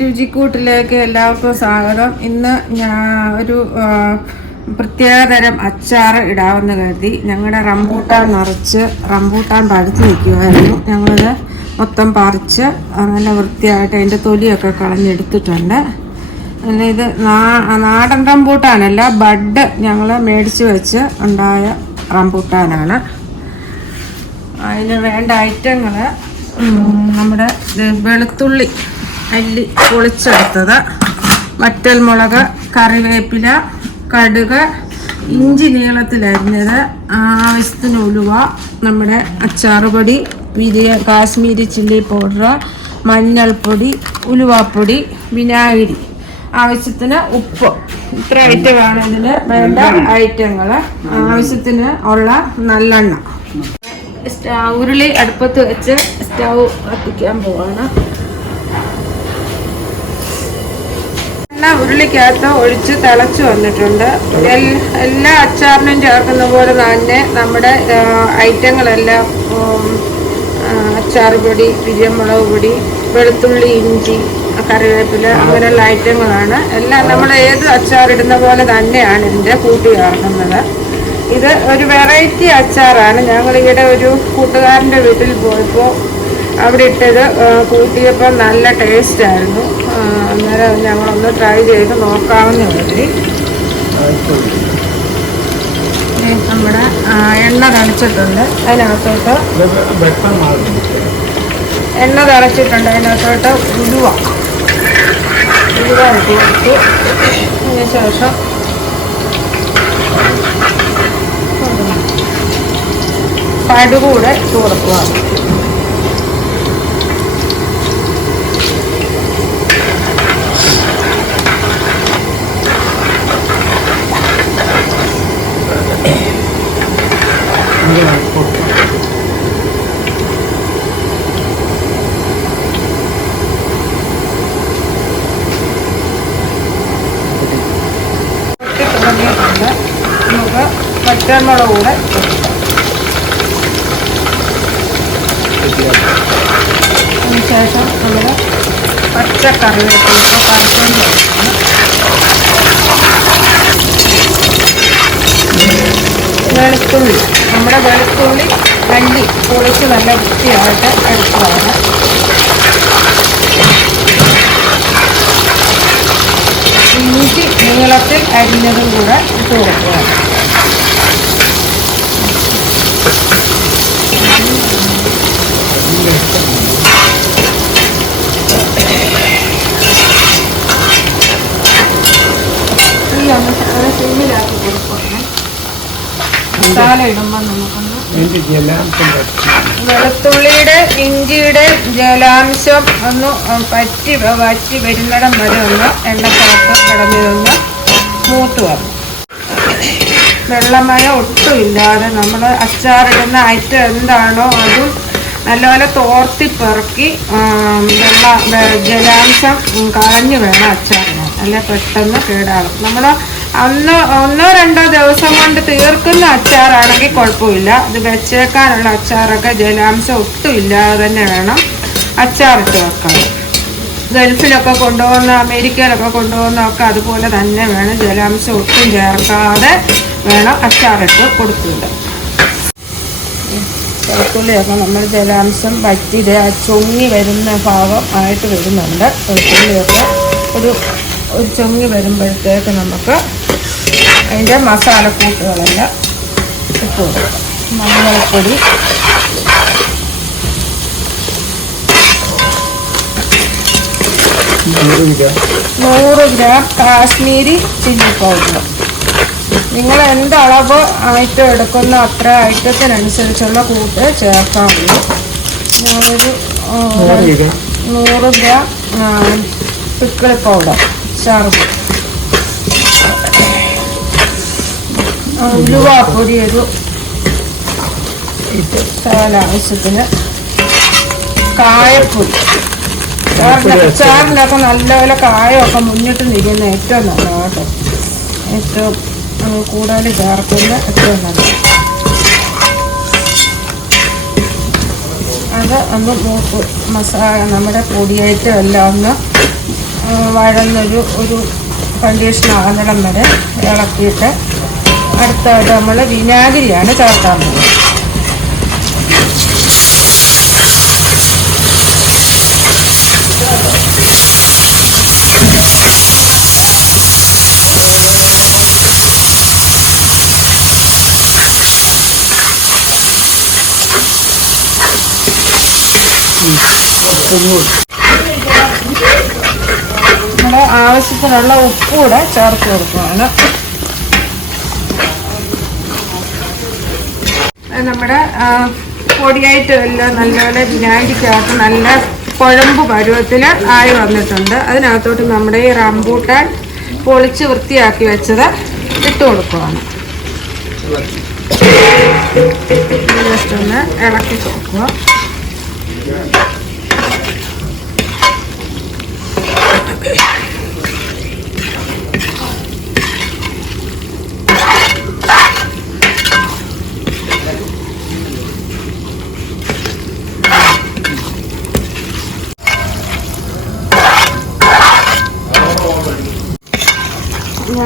രുചിക്കൂട്ടിലേക്ക് എല്ലാവർക്കും സ്വാഗതം. ഇന്ന് ഞാൻ ഒരു പ്രത്യേകതരം അച്ചാർ ഇടാമെന്ന് കരുതി. ഞങ്ങളുടെ റംബൂട്ടാൻ നിറച്ച് റംബൂട്ടാൻ പഴുത്ത് നിൽക്കുമായിരുന്നു ഞങ്ങളിത് മൊത്തം പറിച്ച് നല്ല വൃത്തിയായിട്ട് അതിന്റെ തൊലിയൊക്കെ കളഞ്ഞെടുത്തിട്ടുണ്ട്. ഇത് നാടൻ റംബൂട്ടാനല്ല ബഡ് ഞങ്ങൾ മേടിച്ച് വെച്ച് ഉണ്ടായ റംബൂട്ടാനാണ്. അതിന് വേണ്ട ഐറ്റങ്ങൾ നമ്മുടെ വെളുത്തുള്ളി. അല്ലി പൊളിച്ചെടുത്തത്. വറ്റൽമുളക് കറിവേപ്പില കടുക് ഇഞ്ചി നീളത്തിലരിഞ്ഞത് ആവശ്യത്തിന് ഉലുവ നമ്മുടെ അച്ചാറുപൊടി വിരിയ കാശ്മീരി ചില്ലി പൗഡർ മഞ്ഞൾപ്പൊടി ഉലുവാപ്പൊടി വിനാഗിരി. ആവശ്യത്തിന് ഉപ്പ്. ഇത്ര ഐറ്റമാണ് ഇതിന് വേണ്ട ഐറ്റങ്ങൾ ആവശ്യത്തിന് ഉള്ള നല്ലെണ്ണ. ഉരുളി അടുപ്പത്ത് വെച്ച് സ്റ്റൗ കത്തിക്കാൻ പോവാണ്. എണ്ണ ഉരുളിക്കകത്ത് ഒഴിച്ച് തിളച്ച് വന്നിട്ടുണ്ട്. എല്ലാ അച്ചാറിനും ചേർക്കുന്ന പോലെ തന്നെ നമ്മുടെ ഐറ്റങ്ങളെല്ലാം അച്ചാർ പൊടി പിരിയമുളക് പൊടി വെളുത്തുള്ളി ഇഞ്ചി കറിവേപ്പില അങ്ങനെയുള്ള ഐറ്റങ്ങളാണ്. എല്ലാം നമ്മൾ ഏത് അച്ചാറിടുന്ന പോലെ തന്നെയാണ് ഇതിന്റെ കൂട്ടി ചേർക്കുന്നത്. ഇത് ഒരു വെറൈറ്റി അച്ചാറാണ്. ഞങ്ങൾ ഈയിടെ ഒരു കൂട്ടുകാരന്റെ വീട്ടിൽ പോയപ്പോൾ അവിടെ ഇട്ടത് കൂട്ടിയപ്പോൾ നല്ല ടേസ്റ്റ് ആയിരുന്നു. ആ, അന്നേരം ഞങ്ങളൊന്ന് ട്രൈ ചെയ്ത് നോക്കാമെന്ന് കരുതി ഇനി നമ്മുടെ എണ്ണ തളിച്ചിട്ടുണ്ട്. അതിനകത്തോട്ട് എണ്ണ തളിച്ചിട്ടുണ്ട്. അതിനകത്തോട്ട് ഉലുവ. ഇട്ട് ശേഷം കടുകൂടെ കൊടുക്കുക പച്ചമുളക് കൂടെ. അതിനുശേഷം നമ്മൾ പച്ച കറിവേപ്പിലൊക്കെ പറിച്ചുകൊണ്ട് കൊടുക്കണം വെളുത്തുള്ളി നമ്മുടെ വെളുത്തുള്ളി അല്ലി പൊളിച്ച് നല്ല വൃത്തിയായിട്ട് എടുക്കുകയാണ് ഇഞ്ചി നീളത്തിൽ അരിഞ്ഞതും കൂടെ ഇട്ട് കൊടുക്കുക ഈ ഒന്ന് ശകലം സിമ്മിലാക്കി കൊടുക്കണം മസാല ഇടുമ്പോൾ നമുക്കൊന്ന് വെളുത്തുള്ളിയുടെ ഇഞ്ചിയുടെ ജലാംശം ഒന്ന് പറ്റി വറ്റി വരുന്നിടം വരെ ഒന്ന് എണ്ണക്കകത്ത് കിടന്നിരുന്ന് മൂത്ത് വരണം വെള്ളമയം ഒട്ടുമില്ലാതെ നമ്മൾ അച്ചാറിടുന്ന ഐറ്റം എന്താണോ അതും നല്ലപോലെ തോർത്തി പെറുക്കി വെള്ള ജലാംശം കളഞ്ഞു വേണം അച്ചാറിടാൻ. അല്ല? പെട്ടെന്ന് കേടാകും നമ്മൾ അന്ന് ഒന്നോ രണ്ടോ ദിവസം കൊണ്ട് തീർക്കുന്ന അച്ചാറാണെങ്കിൽ കുഴപ്പമില്ല. ഇത് വെച്ചേക്കാനുള്ള അച്ചാറൊക്കെ ജലാംശം ഒട്ടും ഇല്ലാതെ തന്നെ വേണം അച്ചാറിട്ട് വെക്കാൻ. ഗൾഫിലൊക്കെ കൊണ്ടുപോകുന്ന അമേരിക്കയിലൊക്കെ കൊണ്ടുപോകുന്നതൊക്കെ അതുപോലെ തന്നെ വേണം. ജലാംശം ഒട്ടും ചേർക്കാതെ വേണം അച്ചാറിട്ട് കൊടുത്തുവിടാൻ വെളുത്തുള്ളിയൊക്കെ നമ്മൾ ജലാംശം വറ്റി ദേ ആ ചൊങ്ങി വരുന്ന ഭാഗം ആയിട്ട് വരുന്നുണ്ട്. വെളുത്തുള്ളിയൊക്കെ ഒരു ഒരു ചൊങ്ങി വരുമ്പോഴത്തേക്ക് നമുക്ക് അതിന്റെ മസാലക്കൂട്ടുകളെല്ലാം ഇട്ട് കൊടുക്കാം. മഞ്ഞൾപ്പൊടി നൂറ് ഗ്രാം കാശ്മീരി ചില്ലി പൗഡർ. നിങ്ങൾ എന്ത് അളവ് ആയിട്ട് എടുക്കുന്ന അത്ര ഐറ്റത്തിനനുസരിച്ചുള്ള കൂട്ട് ചേർക്കാൻ ഞാനൊരു നൂറ് ഗ്രാം പിക്കിളി പൗഡർ ചേർക്കും ഉലുവാപ്പൊടി ഒരു ശകല ആവശ്യത്തിന് കായപ്പൊടി. ചാറിനൊക്കെ നല്ല നല്ലപോലെ കായമൊക്കെ മുന്നിട്ട് നിൽക്കുന്ന ഏറ്റവും നല്ല കേട്ടോ. ഏറ്റവും കൂടുതൽ ചേർക്കുന്ന ഏറ്റവും നല്ല അത് ഒന്ന് മസാല നമ്മുടെ പൊടിയായിട്ട് എല്ലാം ഒന്ന് വഴന്നൊരു ഒരു കണ്ടീഷൻ ആകണം വരെ ഇളക്കിയിട്ട് അടുത്തായിട്ട് നമ്മൾ വിനാഗിരിയാണ് ചേർക്കാൻ പോകുന്നത്. നമ്മുടെ ആവശ്യത്തിനുള്ള ഉപ്പ് കൂടെ ചേർത്ത് കൊടുക്കുകയാണ് നമ്മുടെ പൊടിയായിട്ട് എല്ലാം നല്ലപോലെ വിനാഗിരിക്കകത്ത് നല്ല കുഴമ്പ് പരുവത്തിൽ ആയി വന്നിട്ടുണ്ട്. അതിനകത്തോട്ട് നമ്മുടെ ഈ റംബൂട്ടാൻ പൊളിച്ച് വൃത്തിയാക്കി വെച്ചത് ഇട്ട് കൊടുക്കുകയാണ് ജസ്റ്റ് ഒന്ന് ഇളക്കി കൊടുക്കുക.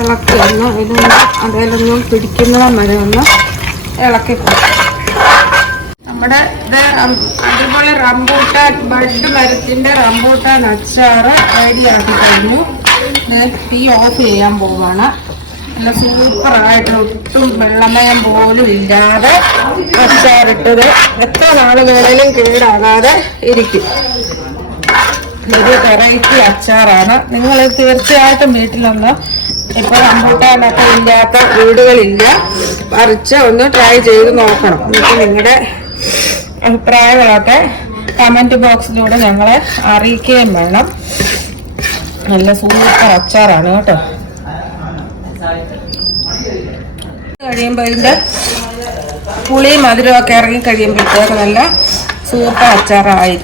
ഇളക്കി ഒന്ന് ഇതൊന്ന് അതിലൊന്നും പിടിക്കുന്നതും വരെ ഒന്ന് ഇളക്കി കൊടുക്കും നമ്മുടെ ഇത് അതുപോലെ റംബൂട്ടാൻ ബഡ് മരത്തിന്റെ റംബൂട്ടാൻ അച്ചാറ് റെഡിയാക്കി കഴിഞ്ഞു ഇത് തീ ഓഫ് ചെയ്യാൻ പോവാണ്. നല്ല സൂപ്പറായിട്ട് ഒട്ടും വെള്ളമയം പോലും ഇല്ലാതെ അച്ചാറിട്ടത്. എത്ര നാൾ വേണേലും കേടാകാതെ ഇരിക്കും. ഒരു വെറൈറ്റി അച്ചാറാണ്. നിങ്ങൾ തീർച്ചയായിട്ടും വീട്ടിലൊന്ന് ഇപ്പൊ റംബൂട്ടാനൊക്കെ ഇല്ലാത്ത വീടുകളില്ല. പറിച്ച് ഒന്ന് ട്രൈ ചെയ്ത് നോക്കണം. നിങ്ങളുടെ അഭിപ്രായങ്ങളൊക്കെ കമന്റ് ബോക്സിലൂടെ ഞങ്ങളെ അറിയിക്കുകയും വേണം. നല്ല സൂപ്പർ അച്ചാറാണ് കേട്ടോ. കഴിയുമ്പോൾ ഇതിന്റെ പുളിയും മധുരമൊക്കെ ഇറങ്ങി കഴിയുമ്പോഴത്തേക്ക് നല്ല സൂപ്പർ അച്ചാറായി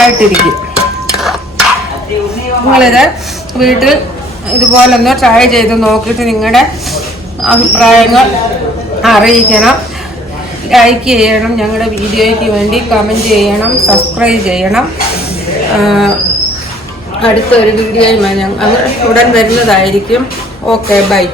ആയിട്ടിരിക്കും. നിങ്ങളിത് വീട്ടിൽ ഇതുപോലൊന്ന് ട്രൈ ചെയ്ത് നോക്കിയിട്ട് നിങ്ങളുടെ അഭിപ്രായങ്ങൾ അറിയിക്കണം. ലൈക്ക് ചെയ്യണം ഞങ്ങളുടെ വീഡിയോയ്ക്ക് വേണ്ടി കമന്റ് ചെയ്യണം സബ്സ്ക്രൈബ് ചെയ്യണം. അടുത്തൊരു വീഡിയോയുമായി ഞങ്ങൾ ഉടൻ വരുന്നതായിരിക്കും. Okay bye